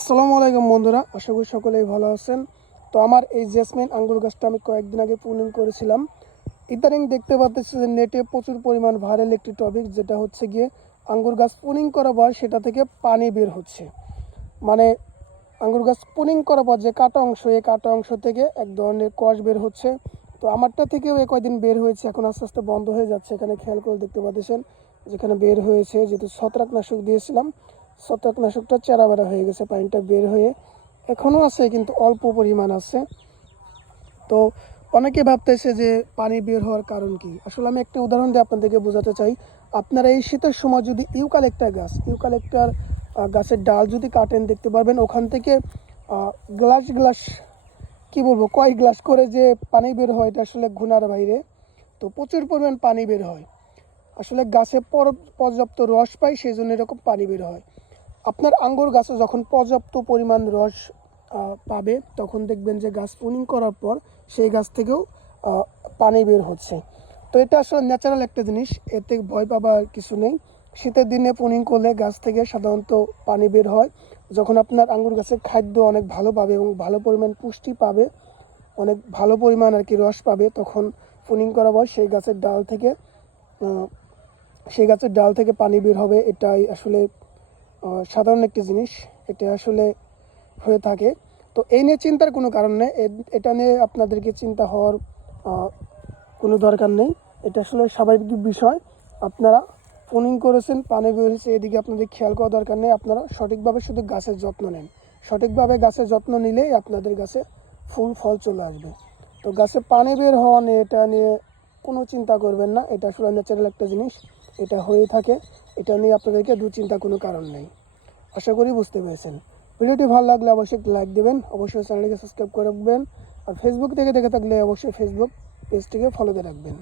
আসসালামু আলাইকুম বন্ধুরা, আশা করি সকলেই ভালো আছেন। তো আমার এই জেসমিন আঙ্গুর গাছটা আমি কয়েকদিন আগে পুনিং করেছিলাম। ইদানিং দেখতে পাচ্ছি যে নেটে প্রচুর পরিমাণ ভাইরাল একটি টপিক যেটা হচ্ছে গিয়ে আঙ্গুর গাছ পুনিং করার পর সেটা থেকে পানি বের হচ্ছে। মানে আঙ্গুর গাছ পুনিং করার পর যে কাটা অংশ, এই কাটা অংশ থেকে এক ধরনের কষ বের হচ্ছে। তো আমারটা থেকেও এ কয়দিন বের হয়েছে, এখন আস্তে আস্তে বন্ধ হয়ে যাচ্ছে। এখানে খেয়াল করে দেখতে পাচ্ছেন যেখানে বের হয়েছে, যেহেতু ছত্রাকনাশক দিয়েছিলাম ছত্রাকনাশকটা চেরা বেড়া হয়ে গেছে, পানিটা বের হয়ে এখনও আছে, কিন্তু অল্প পরিমাণ আছে। তো অনেকে ভাবতেছে যে পানি বের হওয়ার কারণ কি? আসলে আমি একটা উদাহরণ দিয়ে আপনাদেরকে বোঝাতে চাই। আপনারা এই শীতের সময় যদি ইউকালেক্টার গাছ, ইউকালেক্টার গাছের ডাল যদি কাটেন, দেখতে পারবেন ওখান থেকে গ্লাস গ্লাস, কি বলব কয় গ্লাস করে যে পানি বের হয়, এটা আসলে ঘুনার বাইরে। তো প্রচুর পরিমাণ পানি বের হয়। আসলে গাছে পর- পর্যাপ্ত রস পায় সেই জন্য এরকম পানি বের হয়। আপনার আঙ্গুর গাছে যখন পর্যাপ্ত পরিমাণ রস পাবে, তখন দেখবেন যে গাছ পুনিং করার পর সেই গাছ থেকেও পানি বের হচ্ছে। তো এটা আসলে ন্যাচারাল একটা জিনিস, এতে ভয় পাবার কিছু নেই। শীতের দিনে পুনিং করলে গাছ থেকে সাধারণত পানি বের হয়। যখন আপনার আঙ্গুর গাছের খাদ্য অনেক ভালো পাবে এবং ভালো পরিমাণ পুষ্টি পাবে, অনেক ভালো পরিমাণ আর কি রস পাবে, তখন পুনিং করা হয় সেই গাছের ডাল থেকে সেই গাছের ডাল থেকে পানি বের হবে। এটাই আসলে সাধারণ একটি জিনিস, এটা আসলে হয়ে থাকে। তো এই নিয়ে চিন্তার কোনো কারণ নেই। এটা নিয়ে আপনাদেরকে চিন্তা হওয়ার কোনো দরকার নেই। এটা আসলে স্বাভাবিক বিষয়। আপনারা পুনিং করেছেন, পানি বেরিয়েছে এদিকে আপনাদের খেয়াল করা দরকার নেই। আপনারা সঠিকভাবে শুধু গাছের যত্ন নেন। সঠিকভাবে গাছের যত্ন নিলেই আপনাদের গাছে ফুল, ফল চলে আসবে। তো গাছে পানি বের হওয়া নিয়ে, এটা নিয়ে কোনো চিন্তা করবেন না। এটা আসলে ন্যাচারাল একটা জিনিস। এটা হয়ে থাকে, এটা নিয়ে আপনাদেরকে দুশ্চিন্তা কোনো কারণ নেই। আশা করি বুঝতে পেরেছেন। ভিডিওটি ভালো লাগলে অবশ্যই লাইক দেবেন, অবশ্যই চ্যানেলটিকে সাবস্ক্রাইব করে রাখবেন, আর ফেসবুক থেকে দেখে থাকলে অবশ্যই ফেসবুক পেজটিকে ফলোতে রাখবেন।